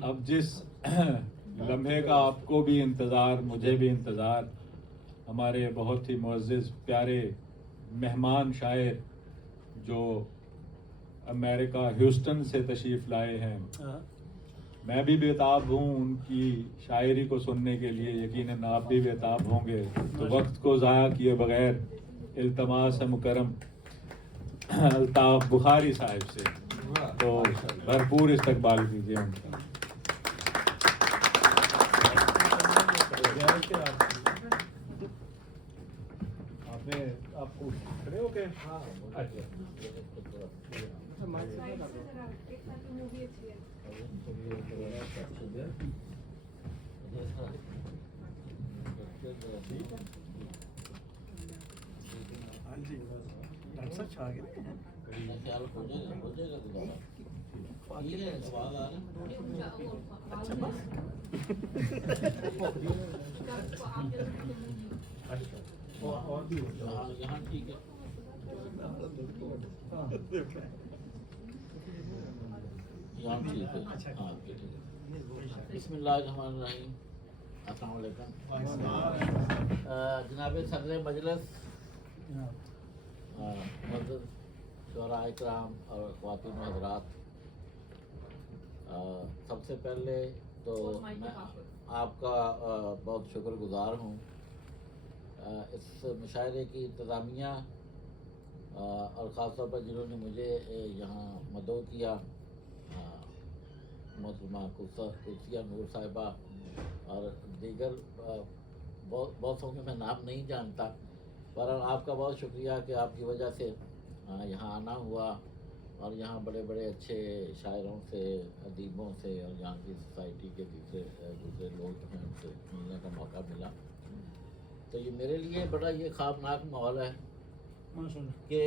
اب جس لمحے کا آپ کو بھی انتظار، مجھے بھی انتظار، ہمارے بہت ہی معزز پیارے مہمان شاعر جو امریکہ ہیوسٹن سے تشریف لائے ہیں، میں بھی بےتاب ہوں ان کی شاعری کو سننے کے لیے، یقیناً آپ بھی بےتاب ہوں گے، تو وقت کو ضائع کیے بغیر التماس ہے مکرم الطاف بخاری صاحب سے، تو بھرپور استقبال کیجیے ان کا۔ آپ کو کھڑے ہو کے اور بھی یہاں ٹھیک ہے۔ بسم اللہ الرحمن الرحیم۔ السلام علیکم جناب صدر مجلس، معزز شعراء کرام اور خواتین و حضرات، سب سے پہلے تو میں آپ کا بہت شکر گزار ہوں اس مشاعرے کی انتظامیہ اور خاص طور پر جنہوں نے مجھے یہاں مدعو کیا، محترمہ قدسیہ نور صاحبہ اور دیگر بہت سو کے میں نام نہیں جانتا، پر آپ کا بہت شکریہ کہ آپ کی وجہ سے یہاں آنا ہوا اور یہاں بڑے بڑے اچھے شاعروں سے، ادیبوں سے اور یہاں کی سوسائٹی کے دوسرے لوگ ہیں ان سے ملنے کا موقع ملا، تو یہ میرے لیے بڑا یہ خوابناک ماحول ہے کہ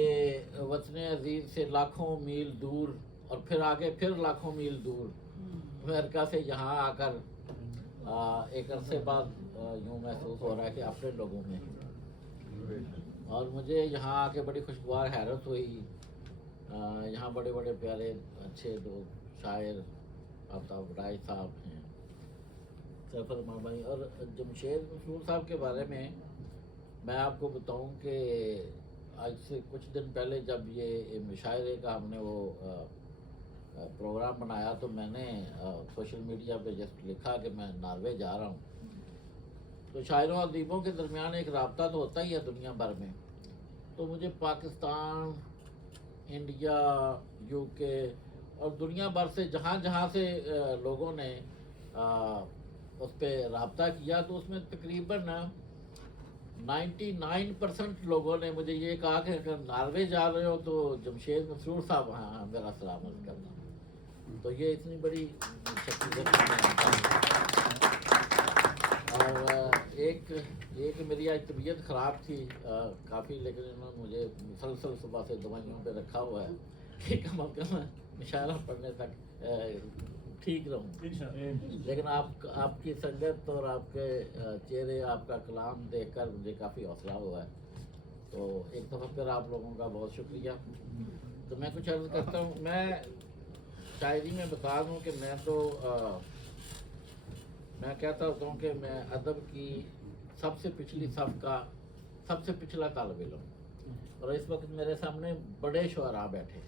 وطن عزیز سے لاکھوں میل دور اور پھر آگے پھر لاکھوں میل دور امریکہ سے یہاں آ کر ایک عرصے بعد یوں محسوس ہو رہا ہے کہ اپنے لوگوں میں، اور مجھے یہاں آ کے بڑی خوشگوار حیرت ہوئی۔ یہاں بڑے بڑے پیارے اچھے لوگ، شاعر آفتاب رائے صاحب ہیں، سیفر مابئی، اور جمشید مسرور صاحب کے بارے میں آپ کو بتاؤں کہ آج سے کچھ دن پہلے جب یہ مشاعرے کا ہم نے وہ پروگرام بنایا تو میں نے سوشل میڈیا پہ جسٹ لکھا کہ میں ناروے جا رہا ہوں، تو شاعروں اور ادیبوں کے درمیان ایک رابطہ تو ہوتا ہی ہے دنیا بھر میں، تو مجھے پاکستان، انڈیا، یو کے اور دنیا بھر سے جہاں جہاں سے لوگوں نے اس پہ رابطہ کیا، تو اس میں تقریباً 99% لوگوں نے مجھے یہ کہا کہ اگر ناروے جا رہے ہو تو جمشید مسرور صاحب ہاں میرا سلام عرض کرنا، تو یہ اتنی بڑی اور ایک میری آج طبیعت خراب تھی کافی، لیکن انہوں نے مجھے مسلسل صبح سے دوائیوں پہ رکھا ہوا ہے کہ کم از کم مشاعرہ پڑھنے تک ٹھیک رہوں، لیکن آپ کی سنگت اور آپ کے چہرے، آپ کا کلام دیکھ کر مجھے کافی حوصلہ ہوا ہے، تو ایک دفعہ پھر آپ لوگوں کا بہت شکریہ۔ تو میں کچھ عرض کرتا ہوں، میں شاعری میں بتا دوں کہ میں کہتا ہوتا ہوں کہ میں ادب کی سب سے پچھلی صف کا سب سے پچھلا طالب علم، اور اس وقت میرے سامنے بڑے شعراء بیٹھے،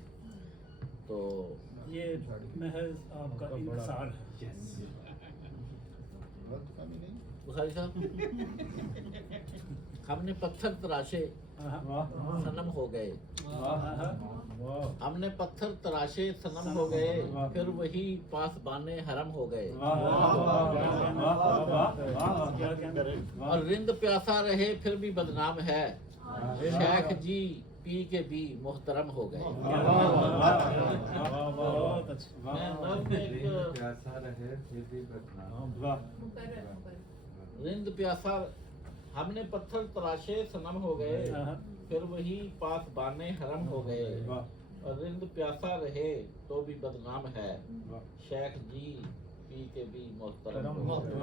تو یہ محض آپ کا انکسار ہے بخاری صاحب، ہم نے پتھر تراشے صنم ہو گئے، ہم نے پتھر تراشے صنم ہو گئے، پھر وہی پاسبانے حرم ہو گئے، اور رند پیاسا رہے پھر بھی بدنام ہے، شیخ جی پی کے بھی محترم ہو گئے۔ رند پیاسا، ہم نے پتھر تراشے صنم ہو گئے، پھر وہی پاسبانے حرم ہو گئے، اور رند پیاسا رہے تو بھی بدنام ہے، شیخ جی پی کے بھی محترم ہو گئے۔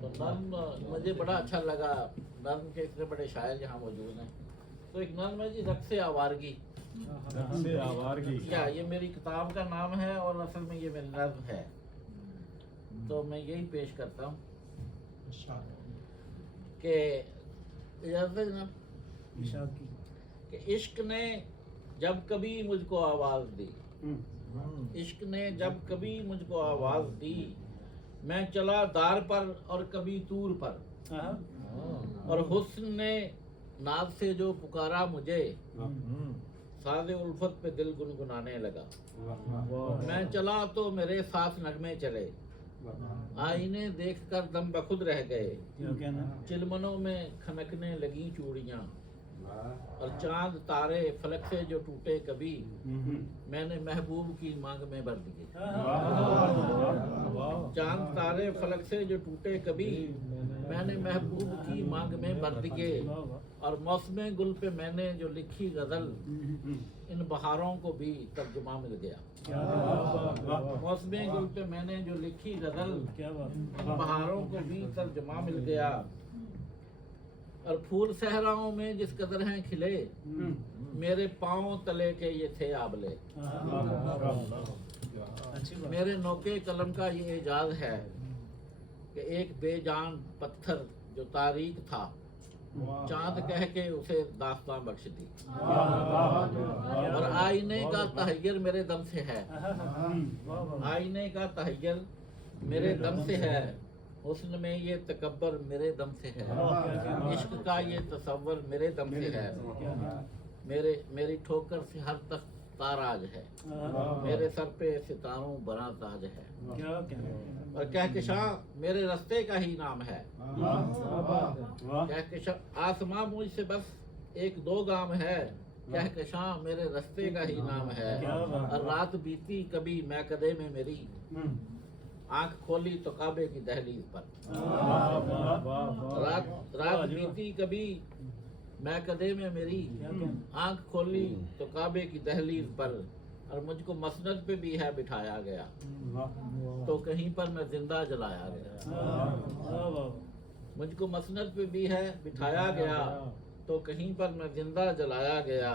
تو نظم مجھے بڑا اچھا لگا، نظم کے اتنے بڑے شاعر یہاں موجود ہیں، تو ایک نظم ہے جی رقص آوارگی، رقص آوارگی، یہ میری کتاب کا نام ہے اور اصل میں یہ میری نظم ہے۔ तो मैं यही पेश करता हूँ कि इजाज़त है जनाब इरशाद की कि इश्क ने जब कभी मुझको आवाज़ दी, इश्क ने जब कभी मुझको आवाज़ दी, मैं चला दार पर और कभी तूर पर, और हुस्न ने नाद से जो पुकारा मुझे, सादे उल्फत पे दिल गुनगुनाने लगा। मैं चला तो मेरे साथ नगमे चले, आईने देखकर दम बखुद रह गए, क्या कहना चिलमनों में खनकने लगी चूड़ियाँ, और चांद तारे फलक से जो टूटे कभी, मैंने महबूब की मांग में भर दिए। चांद तारे फलक से जो टूटे कभी, मैंने महबूब की मांग में भर दिए, और मौसम गुल पे मैंने जो लिखी गजल, इन बहारों को भी तर्जुमा मिल गया। मौसम गुल पे मैंने जो लिखी गजल, क्या बात इन बहारों को भी तर्जुमा मिल गया, और फूल सहराओं में जिस कदर हैं खिले, मेरे पाँव तले के ये थे आबले। अच्छी बात मेरे नौके कलम का ये एजाज है कि एक बेजान पत्थर जो तारीख था, चांद कह के उसे दास्तां बख्श दी, और आईने का तहय्युर मेरे दम से है, आईने का तहय्युर मेरे दम से है, हुस्न में ये तकब्बर मेरे दम से है, इश्क का ये तसव्वुर मेरे दम से है, मेरी ठोकर से हर तख्त ताराज है, मेरे सर पे सितारों बना ताज है, क्या कहना और कहकशां मेरे रास्ते का ही नाम है, कहकशां आसमां मुझसे बस एक दो गाम है, कहकशां मेरे रास्ते का ही नाम है, और रात बीती कभी मैं कदे में मेरी, आंख खोली तो काबे की दहलीज पर, रात बीती कभी मैं कदे में मेरी, आंख खोली तो काबे की दहलीज पर, और मुझको मसनद पे भी है बिठाया गया, तो कहीं पर मैं जिंदा जलाया गया। मुझको मसनद पे भी है बिठाया गया, तो कहीं पर मैं जिंदा जलाया गया,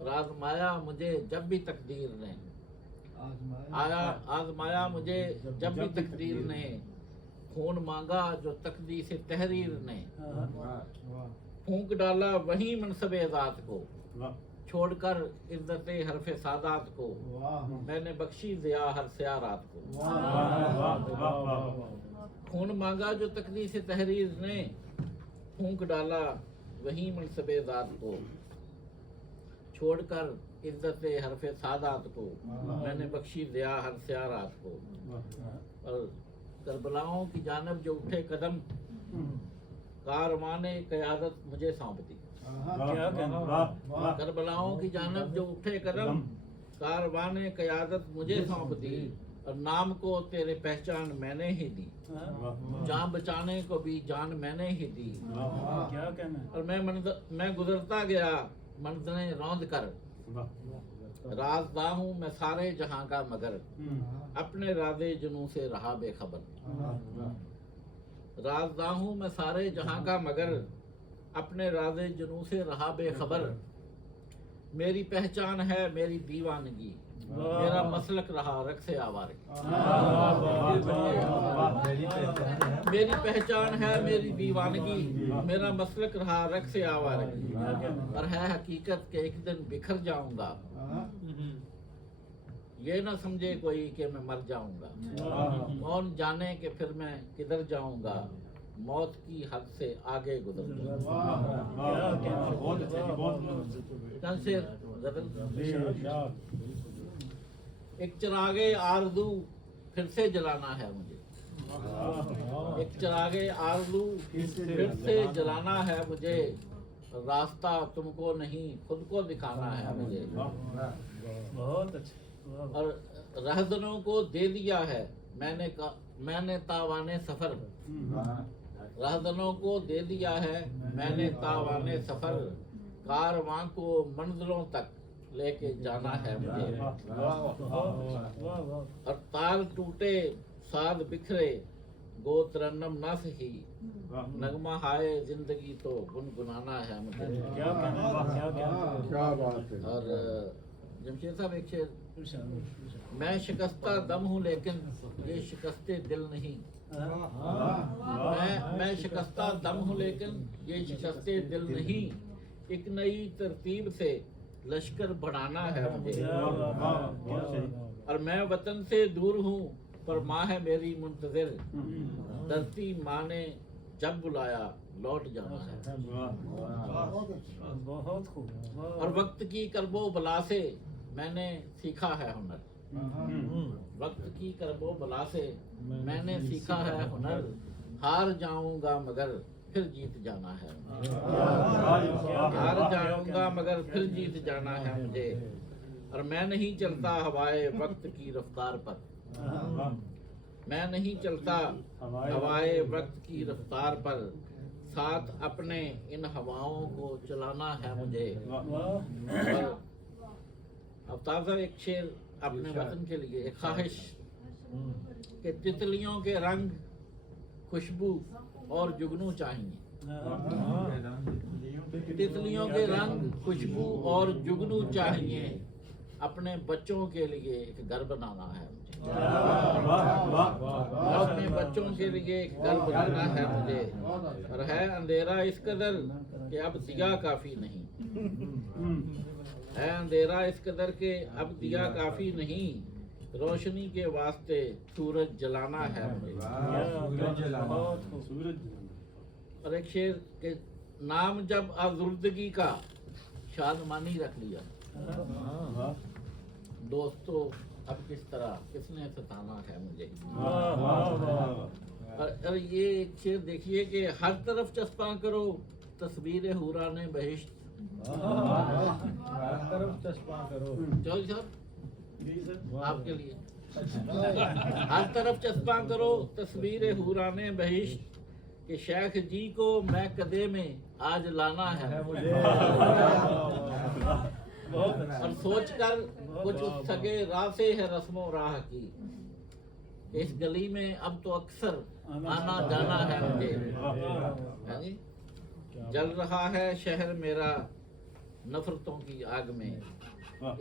और आजमाया मुझे जब भी तकदीर ने, आजमाया मुझे जब भी तकदीर ने, खून मांगा जो तकदीर से तहरीर ने, फूंक डाला वही मनसब ज़ात को, छोड़कर इज्जत हरफ सादात को, मैंने बख्शी दिया हर स्या रात को। खून मांगा जो तकदीर से तहरीर ने, फूंक डाला वही मनसब ज़ात को, छोड़कर इज्जत हरफ सादात को, मैंने बख्शी दिया हर स्या रात को। और करबलाओं की जानब जो उठे कदम, कारवाने क़यादत मुझे सौंप दी। क्या कहना करबलाओं की जानब जो उठे कदम, कारवाने क़यादत मुझे सौंप दी, और नाम को तेरे पहचान मैंने ही दी, जान बचाने को भी जान मैंने ही दी। क्या कहना और मैं गुजरता गया मंज़िलें रौंद कर, राज़दा हूँ मैं सारे जहां का मगर, अपने राज़े जुनू से रहा बेखबर। राज़दा हूँ मैं सारे जहां का मगर, अपने राज़े जुनू से रहा बेखबर। मेरी पहचान है मेरी दीवानगी, मेरा मसलक रहा रक्स आवारगी। मेरी पहचान है मेरी दीवानगी, मेरा मसलक रहा रक्स आवारगी। और है हकीकत के एक दिन बिखर जाऊंगा, ये ना समझे कोई कि मैं मर जाऊंगा, कौन जाने कि फिर मैं किधर जाऊंगा, मौत की हद से आगे गुजर जाऊंगा। एक चिरागे आरज़ू फिर से जलाना है मुझे, एक चिरागे आरज़ू फिर से जलाना है मुझे, रास्ता तुमको नहीं खुद को दिखाना है मुझे। बहुत अच्छा। और रहज़नों को दे दिया है मैंने तावाने सफर, रहज़नों को दे दिया है मैंने तावाने सफर, कारवां को मंजिलों तक लेके जाना है मुझे। और ताल टूटे साद बिखरे, गो तरन्नम ना सही, नगमा हाय जिंदगी तो गुनगुनाना है मुझे। क्या कहना क्या क्या बात है। और जमशेद साहब एक शेर मैं शिकस्ता दम हूँ लेकिन ये शिकस्ते दिल नहीं। मैं शिकस्ता दम हूँ लेकिन ये शिकस्ते दिल नहीं। एक नई तरतीब से लश्कर बढ़ाना है मुझे। और मैं वतन से दूर हूँ पर माँ है मेरी मुंतजिर। धरती माँ ने जब बुलाया लौट जाना है। बहुत खूब। और वक्त की करबो बला से मैंने सीखा है हुनर। वक्त की करबो बला से मैंने सीखा है हुनर। हार जाऊंगा मगर फिर जीत जाना है। हार जाऊंगा मगर फिर जीत जाना है मुझे। और मैं नहीं चलता हवाए वक्त की रफ्तार पर। मैं नहीं चलता हवाए वक्त की रफ्तार पर। साथ अपने इन हवाओं को चलाना है मुझे। और अवतार साहब एक शेर अपने वतन के लिए, एक ख्वाहिश कि तितलियों के रंग खुशबू और जुगनू चाहिए। तितलियों के रंग खुशबू और जुगनू चाहिए। अपने बच्चों के लिए एक घर बनाना है मुझे। अपने बच्चों के लिए एक घर बनाना है मुझे। और है अंधेरा इस कदर कि अब दिया काफी नहीं। है अंधेरा इस कदर के अब दिया काफी नहीं। रोशनी के वास्ते सूरज जलाना है मुझे। और एक शेर के नाम जब आज़ुर्दगी का शादमानी रख लिया। दोस्तों अब किस तरह किसने सताना है मुझे। और ये एक शेर देखिए कि हर तरफ चस्पा करो तस्वीर हुरा ने बहिश्त। हर तरफ चश्मा करो। चौधरी साहब आपके लिए हर तरफ चस्पा करो तस्वीर हुरा ने बहिश्त। कि शेख जी को मैं कदे में आज लाना है मुझे। और सोच कर कुछ सगे राह से है रस्मों राह की। इस गली में अब तो अक्सर आना जाना है मुझे। है जी? जल रहा है शहर मेरा नफरतों की आग में।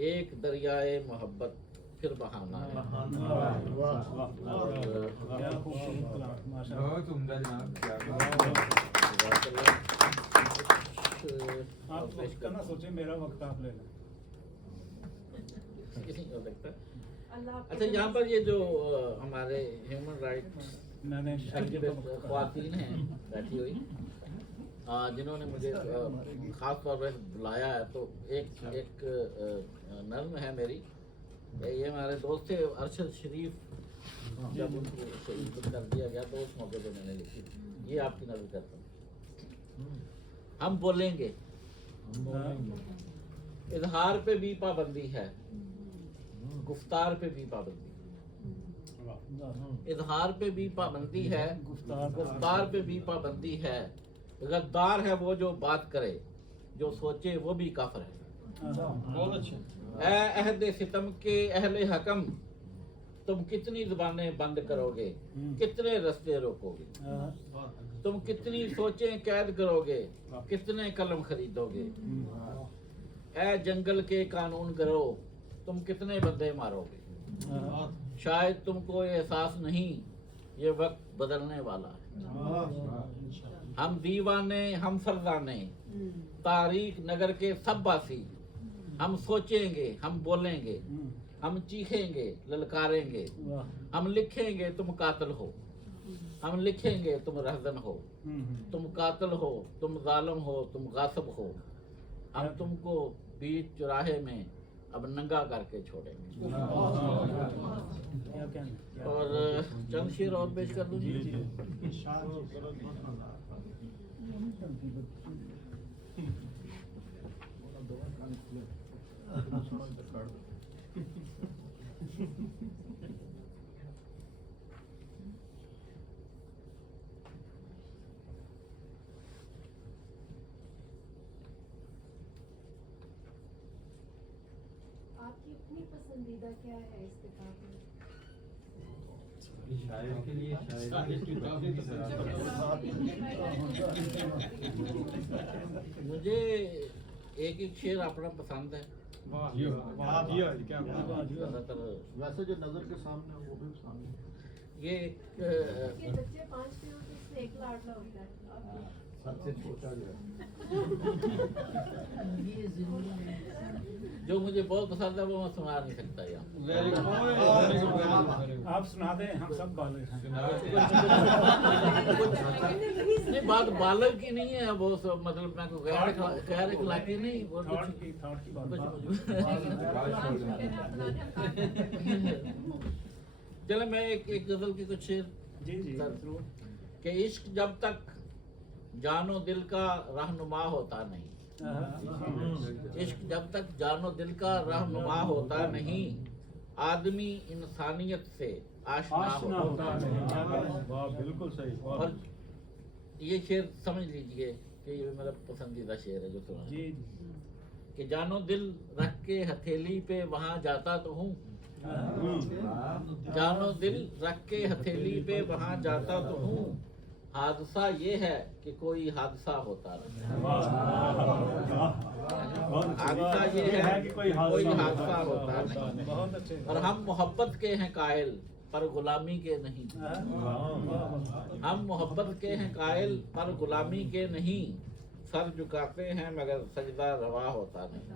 एक दरियाए मोहब्बत फिर बहाना है। बहुत उम्दा जनाब, क्या आप इसका ना सोचें, मेरा वक्त आप ले लें। किसी हो सकता है। अच्छा, यहाँ पर ये जो हमारे ह्यूमन राइट्स मैंने एक्टिविस्ट ख्वातीन हैं बैठी हुई, जिन्होंने मुझे खास तौर पर बुलाया है, तो एक नर्म है मेरी। ये हमारे दोस्त थे अरशद शरीफ, जब उनको शहीद कर दिया गया तो उस मौके पे मैंने लिखी। ये आपकी नजर करता हूँ। हम बोलेंगे इजहार पे भी पाबंदी है, गुफ्तार पे भी पाबंदी। इजहार पे भी पाबंदी है, गुफ्तार पे भी पाबंदी है। गद्दार है वो जो बात करे, जो सोचे वो भी काफिर है। बहुत अच्छा। ऐ अहद सितम के अहले हकम, तुम कितनी जुबानें बंद करोगे, कितने रस्ते रोकोगे। तुम कितनी सोचें कैद करोगे, कितने कलम खरीदोगे। ऐ जंगल के कानून करो, तुम कितने बंदे मारोगे। शायद तुमको ये एहसास नहीं, ये वक्त बदलने वाला है। हम दीवाने, हम फरजाने, तारीख नगर के सब बासी। हम सोचेंगे, हम बोलेंगे, हम चीखेंगे, ललकारेंगे। हम लिखेंगे तुम कातिल हो, हम लिखेंगे तुम रहजन हो। तुम कातिल हो, तुम जालिम हो, तुम गासिब हो। हम तुमको बीच चौराहे में अब नंगा करके छोड़ेंगे। और चंद शेर और पेश कर दूं जी। आपकी अपनी पसंदीदा क्या है इस किताब में? शायर के लिए शायर की काफी मुझे एक शेर अपना पसंद है। زیادہ تر ویسے جو نظر کے سامنے ہے وہ بھی سامنے یہ ایک کہ بچے 5 کے ہوتے اس میں ایک لاڈلا ہوتا ہے سب سے چھوٹا جو ہے جو مجھے بہت پسند ہے وہ میں سنا نہیں سکتا یہاں. آپ سنا دیں ہم سب بالغ ہیں. نہیں بات بالغ کی نہیں ہے وہ سب مطلب میں کو غیر اخلاقی نہیں وہ تھاٹ کی بات چلے میں ایک غزل کی کچھ شعر جی جی ضرور. کہ عشق جب تک جان و دل کا رہنما ہوتا نہیں، عشق جب تک جان و دل کا رہنما ہوتا نہیں، آدمی انسانیت سے آشنا ہوتا نہیں. بالکل صحیح. اور یہ شعر سمجھ لیجئے کہ یہ میرا پسندیدہ شعر ہے جو سنا جی کہ جان و دل رکھ کے ہتھیلی پہ وہاں جاتا تو ہوں، جان و دل رکھ کے ہتھیلی پہ وہاں جاتا تو ہوں، حادثہ یہ ہے کہ کوئی حادثہ ہوتا نہیں. حادثہ یہ ہے کہ کوئی حادثہ ہوتا نہیں. بہت اچھے. اور ہم محبت کے ہیں قائل پر غلامی کے نہیں، ہم محبت کے ہیں قائل پر غلامی کے نہیں، سر جھکاتے ہیں مگر سجدہ روا ہوتا نہیں.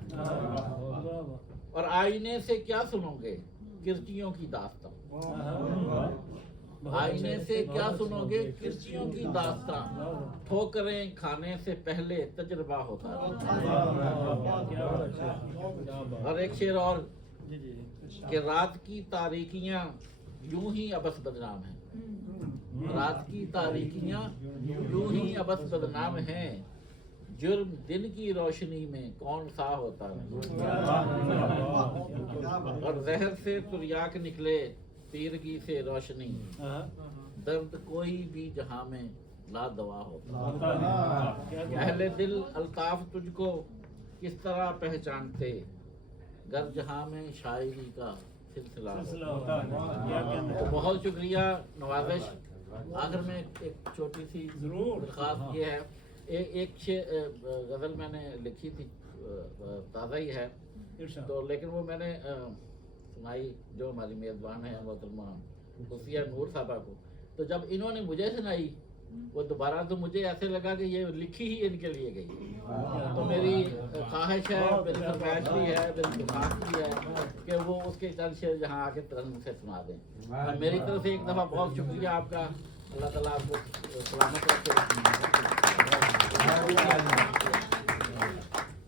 اور آئینے سے کیا سنو گے کرچیوں کی داستان، آئینے سے کیا سنو گے کرچیوں کی داستان، ٹھوکریں کھانے سے پہلے تجربہ ہوتا ہے. اور ایک شعر اور کہ رات کی تاریکیاں یوں ہی ابس بدنام ہیں، رات کی تاریکیاں یوں ہی ابس بدنام ہیں، جرم دن کی روشنی میں کون سا ہوتا ہے. اور زہر سے تریاک نکلے تیرگی سے روشنی، درد کوئی بھی جہاں میں لا دوا ہوتا ہے. اہل دل الطاف تجھ کو کس طرح پہچانتے، گر جہاں میں شاعری کا سلسلہ ہوتا ہے. تو بہت شکریہ نوازش. آخر میں ایک چھوٹی سی درخواست یہ ہے، ایک غزل میں نے لکھی تھی تازہ ہی ہے تو لیکن وہ میں نے سنائی جو ہماری میزبان ہے محترمہ حسیہ نور صاحبہ کو، تو جب انہوں نے مجھے سنائی وہ دوبارہ تو مجھے ایسے لگا کہ یہ لکھی ہی ان کے لیے گئی. تو میری خواہش ہے، میری فرمائش بھی ہے، میری درخواست بھی ہے کہ وہ اس کے چند شعر جہاں آ کے ترنم سے سنا دیں. اور میری طرف سے ایک دفعہ بہت شکریہ آپ کا. اللہ تعالیٰ آپ کو سلامت رکھے.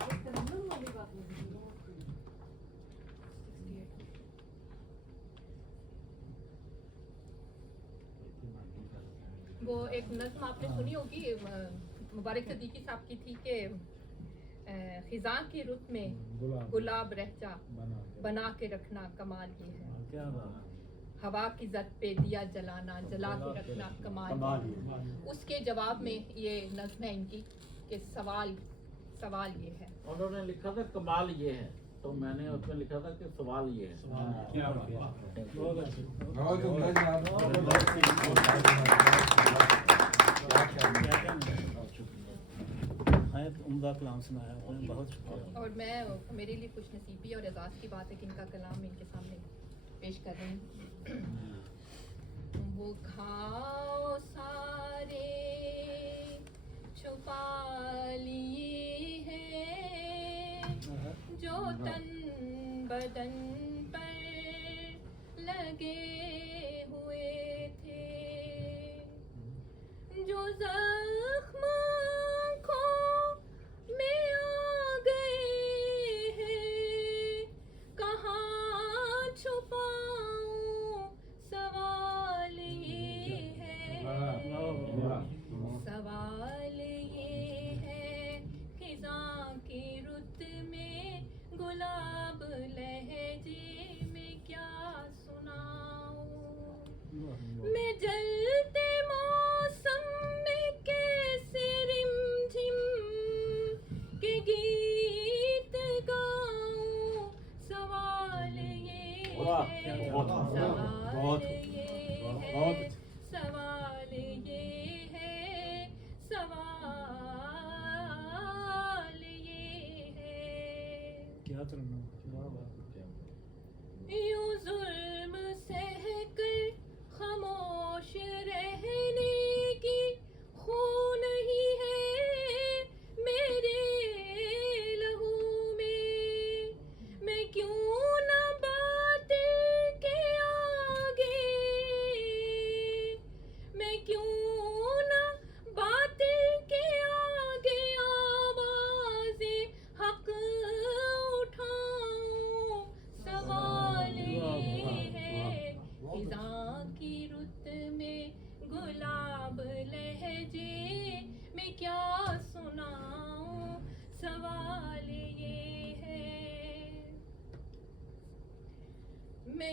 ایک ترنم والی بات نہیں. وہ ایک نظم آپ نے سنی ہوگی مبارک صدیقی صاحب کی تھی کہ خزاں کی رت میں گلاب رہ جا بنا کے رکھنا کمال یہ ہے، ہوا کی زد پہ دیا جلانا جلا کے رکھنا کمال یہ ہے. اس کے جواب میں یہ نظم ہے ان کی کہ سوال یہ ہے. انہوں نے لکھا تھا کمال یہ ہے تو میں نے اس میں لکھا تھا کہ سوال یہ ہے. عمدہ کلام سنایا آپ نے، بہت شکریہ. اور میں میرے لیے خوش نصیبی اور اعزاز کی بات ہے کہ ان کا کلام ان کے سامنے پیش کر رہی ہوں. وہ کھاؤ سارے چھپا لیے ہیں جو تن بدن پر لگے ہوئے تھے، جو زخموں کو میں آ گئے ہیں کہاں چھپاؤں، سوال یہ ہے، سوال یہ ہے خزاں کی رت میں گلاب لہجے میں کیا سناؤں، میں جلتے موسم میں کیسے رم جھم کے گیت گاؤں، سوال یہ ہے، سوال یہ ہے، سوال یہ ہے، سوال یہ ہے. کیا ترنم.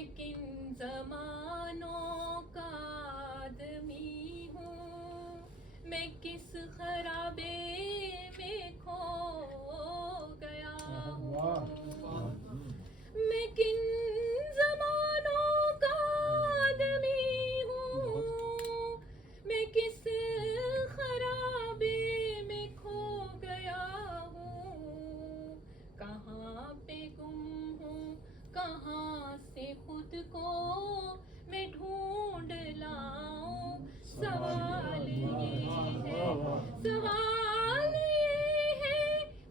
मैं किन ज़मानों का आदमी हूँ, मैं किस खराबे में खो गया हूँ, मैं किन ज़मानों का आदमी हूँ, मैं किस खराबे में खो गया हूँ, कहाँ पे गुम हूँ, कहाँ से खुद को मैं ढूंढ लाऊं, सवाल ये है, सवाल ये है,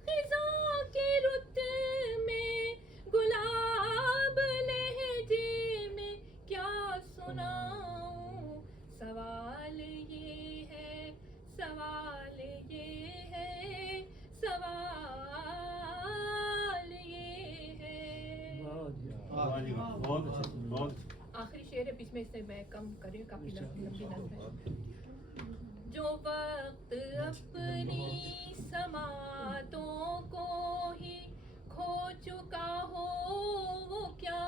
खिज़ां की रुत में गुलाब लहजे में क्या सुनाऊं, सवाल ये है, सवाल ये है, सवाल ये है। बहुत अच्छा, बहुत आखिरी शेर है, बीच में से मैं कम कर रही हूँ, काफी लंबी नज़्म है। जो वक्त अपनी समातों को ही खो चुका हो वो क्या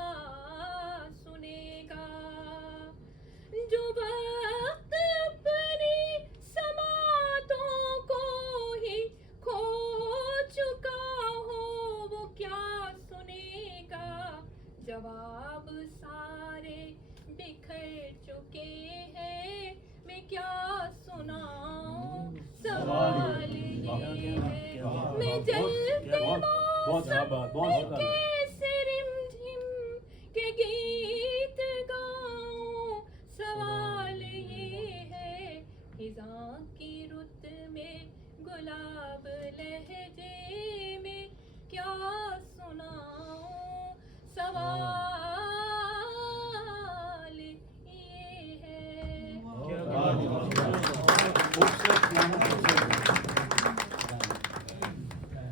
सुनेगा, जो वक्त अपनी समातों को ही खो चुका हो वो क्या सुनेगा, जवाब सारे बिखर चुके हैं मैं क्या सुनाऊं, सवाल ये है, मैं जलते मौसम कैसे रिमझिम के गीत गाऊं, सवाल ये है, खिज़ां की रुत में गुलाब लहजे में क्या सुनाऊं, सवाल